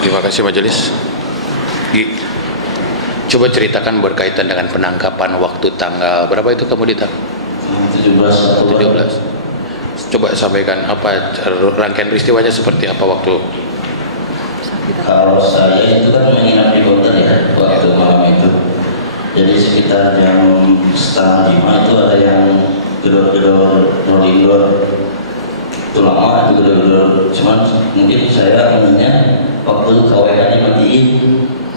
Terima kasih majelis. Coba ceritakan berkaitan dengan penangkapan waktu tanggal berapa itu kamu ditangkap? 17. Coba sampaikan apa rangkaian peristiwanya seperti apa waktu? Kalau saya itu kan menginap di konter ya waktu malam itu. Jadi sekitar jam 4:30 itu ada yang gedor-gedor rolling door. Itu lama itu gedor-gedor. Cuman mungkin saya ingatnya waktu KWK dimatiin.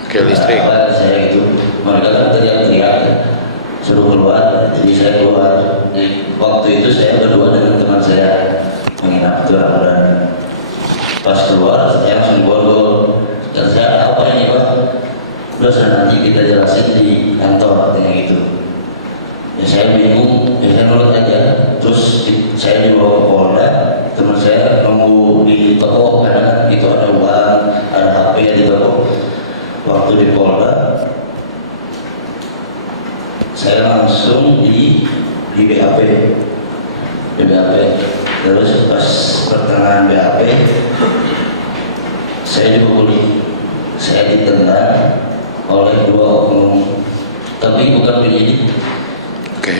Oke, listrik. Saya itu mereka kan teriak-teriak suruh keluar, jadi saya keluar. Waktu itu saya berdua dengan teman saya menginap itu Ramadan. Pas keluar saya langsung borgol. Dan saya apa ini Pak? Terus nanti kita jelasin di kantor kayak gitu. Ya saya bingung, ya saya nurut aja. Terus saya dibawa ke Polda, teman saya nunggu di toko karena itu ada uang, ada HP di toko. Waktu di Polda, saya langsung di BAP. Terus pas pertengahan BAP, saya dipukuli, saya ditendang oleh 2 oknum, tapi bukan penyidik. Oke.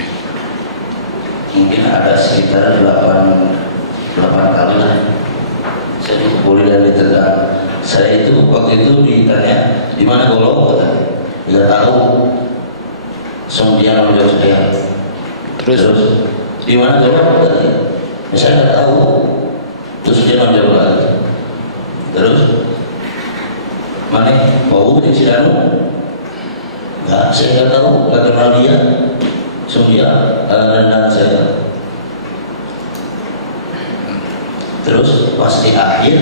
Mungkin ada sekitar 8 kali lah. Saya dipukuli dan ditendang. Saya itu waktu itu ditanya di mana golong, nggak tahu. Langsung dia menjawab saya. Terus di mana golong? Saya nggak tahu. Terus dia menjawab lagi. Terus mana bau di Sidanu? Nggak, saya nggak tahu, nggak kenal dia. Langsung dia nendang saya. Terus pas di akhir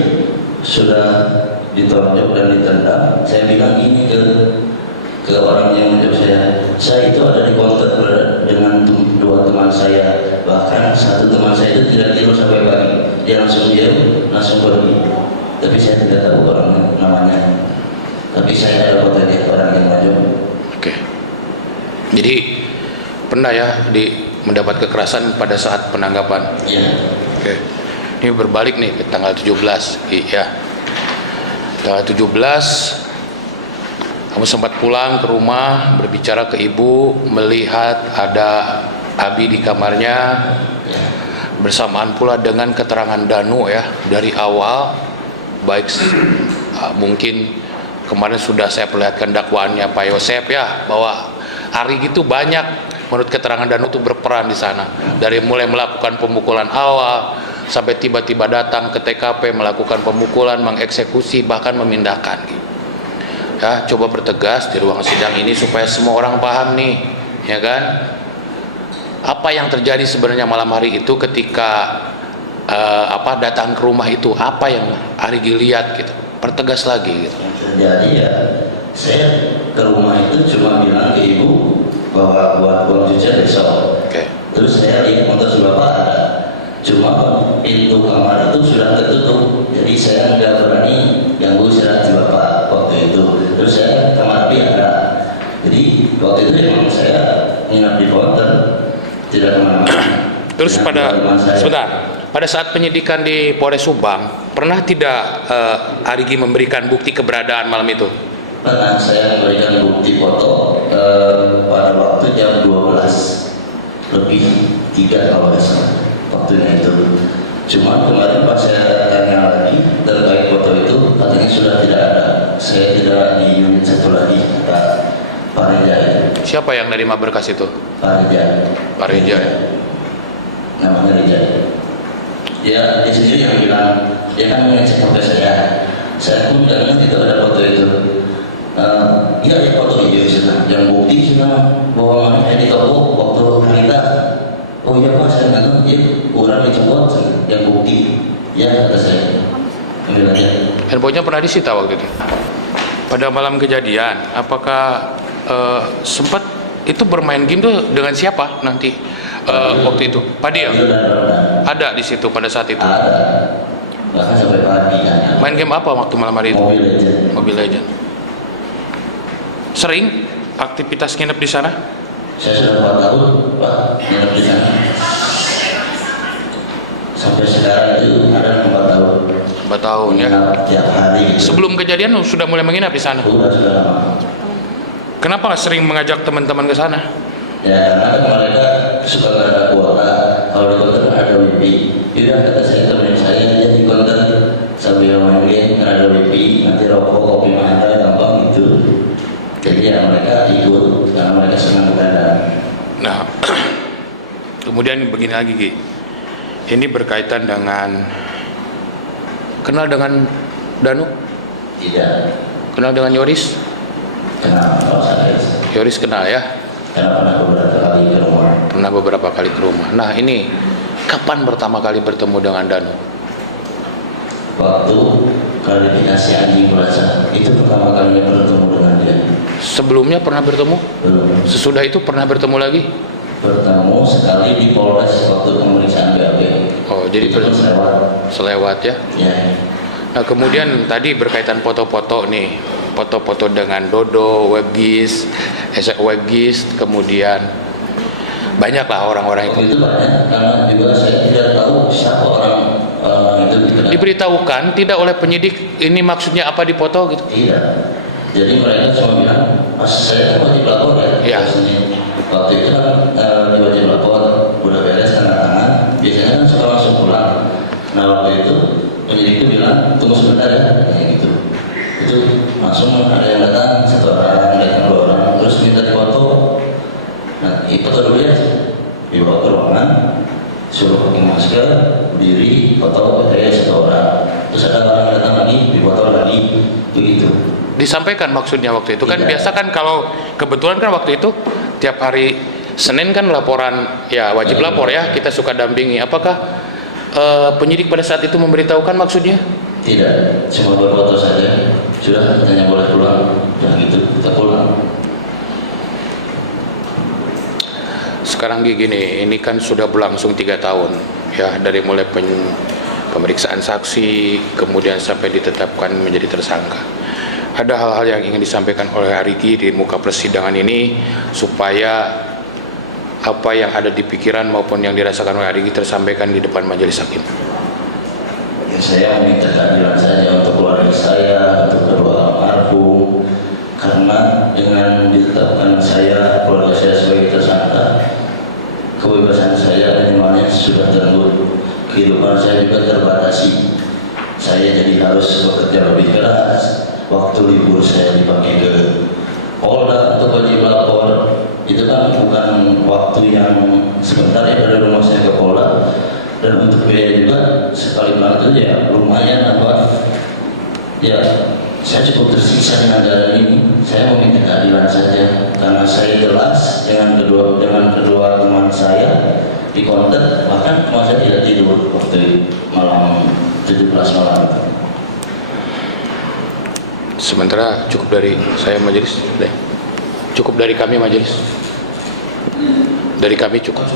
sudah ditonjok dan ditendang, saya bilang gini ke orang yang menjawab saya itu ada di kontak dengan 2 teman saya, bahkan 1 teman saya itu tidak tidur sampai pagi, dia langsung pergi, tapi saya tidak tahu orang namanya, tapi saya ada foto dia orang yang maju. Oke. Jadi pernah ya mendapat kekerasan pada saat penangkapan? Iya. Oke. Ini berbalik nih ke tanggal 17 ya. Tanggal 17 kamu sempat pulang ke rumah, berbicara ke ibu, melihat ada Abi di kamarnya, bersamaan pula dengan keterangan Danu ya, dari awal, baik mungkin kemarin sudah saya perlihatkan dakwaannya Pak Yosep ya, bahwa hari itu banyak menurut keterangan Danu itu berperan di sana, dari mulai melakukan pemukulan awal sampai tiba-tiba datang ke TKP melakukan pemukulan, mengeksekusi, bahkan memindahkan. Ya, coba bertegas di ruang sidang ini supaya semua orang paham nih, ya kan? Apa yang terjadi sebenarnya malam hari itu ketika datang ke rumah itu, apa yang Arigi lihat gitu? Pertegas lagi gitu. Yang terjadi ya, saya ke rumah itu cuma bilang ke ibu bahwa buat uang cucian besok. Oke. Terus saya lihat motor si bapak ada, cuma pintu kamar itu sudah tertutup, jadi saya nggak berani ganggu istirahat si bapak waktu itu. Terus saya kamar api ada, jadi waktu itu memang saya nginap di konter, tidak kemana-mana. Terus sebentar, pada saat penyidikan di Polres Subang, pernah tidak Arigi memberikan bukti keberadaan malam itu? Pernah saya memberikan bukti foto pada waktu jam 12 lebih 3 kalau nggak salah waktunya itu. Cuma kemarin pas saya tanya lagi terkait foto itu, katanya sudah tidak ada. Saya tidak di unit 1 lagi, kata Pak Reja. Siapa yang dari Maberkas itu? Pak Reja. Pak Reja. Namanya Reja. Dia sendiri yang bilang, dia kan mengecek HP saya. Saya pun nggak ngerti itu ada foto itu. Iya ada foto itu sana. Yang bukti sana bahwa mana di toko waktu Hanita. Oh iya Pak, saya nggak ngerti. Orang dicopot yang bukti. Ya kata saya. Ambil aja. Handphonenya pernah disita waktu itu? Pada malam kejadian, apakah sempat itu bermain game tuh dengan siapa nanti waktu itu? Padi ya? Ada di situ pada saat itu? Ada. Bahkan sampai pagi. Main game apa waktu malam hari itu? Mobile Legends. Mobile Legends. Sering aktivitas nginep di sana? Saya sudah 4 tahun Pak nginep di sana. Sampai sekarang itu ada 4 tahun. 4 tahun ya. Menginap tiap hari gitu. Sebelum kejadian sudah mulai menginap di sana. Sudah lama. Kenapa sering mengajak teman-teman ke sana? Ya karena kan mereka suka nggak ada kuota. Kalau di konter kan ada wifi. Yaudah kata saya temenin saya aja di konter sambil main game, kan ada wifi. Nanti rokok, kopi mana gampang gitu. Jadi ya mereka ikut karena mereka senang begadang. Nah, kemudian begini lagi Ki. Ini berkaitan dengan kenal dengan Danu? Tidak. Kenal dengan Yoris? Kenapa kalau saya? Yoris kenal ya? Karena pernah beberapa kali ke rumah. Pernah beberapa kali ke rumah. Nah ini kapan pertama kali bertemu dengan Danu? Waktu klarifikasi anjing merasa itu pertama kalinya bertemu dengan dia. Sebelumnya pernah bertemu? Belum. Sesudah itu pernah bertemu lagi? Bertemu sekali di Polres waktu pemeriksaan BAB. Oh jadi itu pun selewat ya? Ya. Nah kemudian tadi berkaitan foto-foto nih, foto-foto dengan Dodo, Webgis, kemudian banyaklah orang-orang Waktu itu. itu banyak karena juga saya tidak tahu siapa orang itu dikenal. Diberitahukan tidak oleh penyidik ini maksudnya apa di foto gitu? Tidak. Jadi mereka cuma bilang, pas saya kan wajib lapor ya. Iya. Waktu itu kan wajib lapor, udah beres tanda tangan, biasanya kan suka langsung pulang. Nah waktu itu penyidik itu bilang tunggu sebentar ya, kayak gitu. Itu langsung ada yang datang satu orang, datang 2 orang, terus minta dipoto. Nah foto dulu ya, dibawa ke ruangan, suruh pakai masker, berdiri, foto, katanya 1 orang. Terus ada orang yang datang lagi, dipoto lagi, begitu. Disampaikan maksudnya waktu itu kan Tidak. biasa kan kalau kebetulan kan waktu itu tiap hari Senin kan laporan ya wajib lapor ya, kita suka dampingi. Apakah penyidik pada saat itu memberitahukan maksudnya? Tidak, cuma berfoto saja. Sudah katanya boleh pulang, dan gitu kita pulang. Sekarang gini, ini kan sudah berlangsung 3 tahun ya dari mulai pemeriksaan saksi kemudian sampai ditetapkan menjadi tersangka. Ada hal-hal yang ingin disampaikan oleh Arigi di muka persidangan ini supaya apa yang ada di pikiran maupun yang dirasakan oleh Arigi tersampaikan di depan majelis hakim. Ya, saya meminta keadilan saja untuk keluarga saya, untuk kedua almarhum, karena dengan ditetapkan saya, keluarga saya sebagai tersangka, kebebasan saya dan imannya sudah terganggu, kehidupan saya juga terbatasi. Saya jadi harus bekerja lebih keras. Waktu libur saya dipakai ke Polda untuk wajib lapor. Itu kan bukan waktu yang sebentar ya dari rumah saya ke Polda. Dan untuk biaya juga sekali pulang itu ya lumayan apa. Ya saya cukup tersiksa dengan keadaan ini. Saya meminta keadilan saja karena saya jelas dengan kedua teman saya di kontak, bahkan teman saya tidak tidur waktu malam 17 malam. Sementara cukup dari saya majelis, cukup dari kami majelis, dari kami cukup.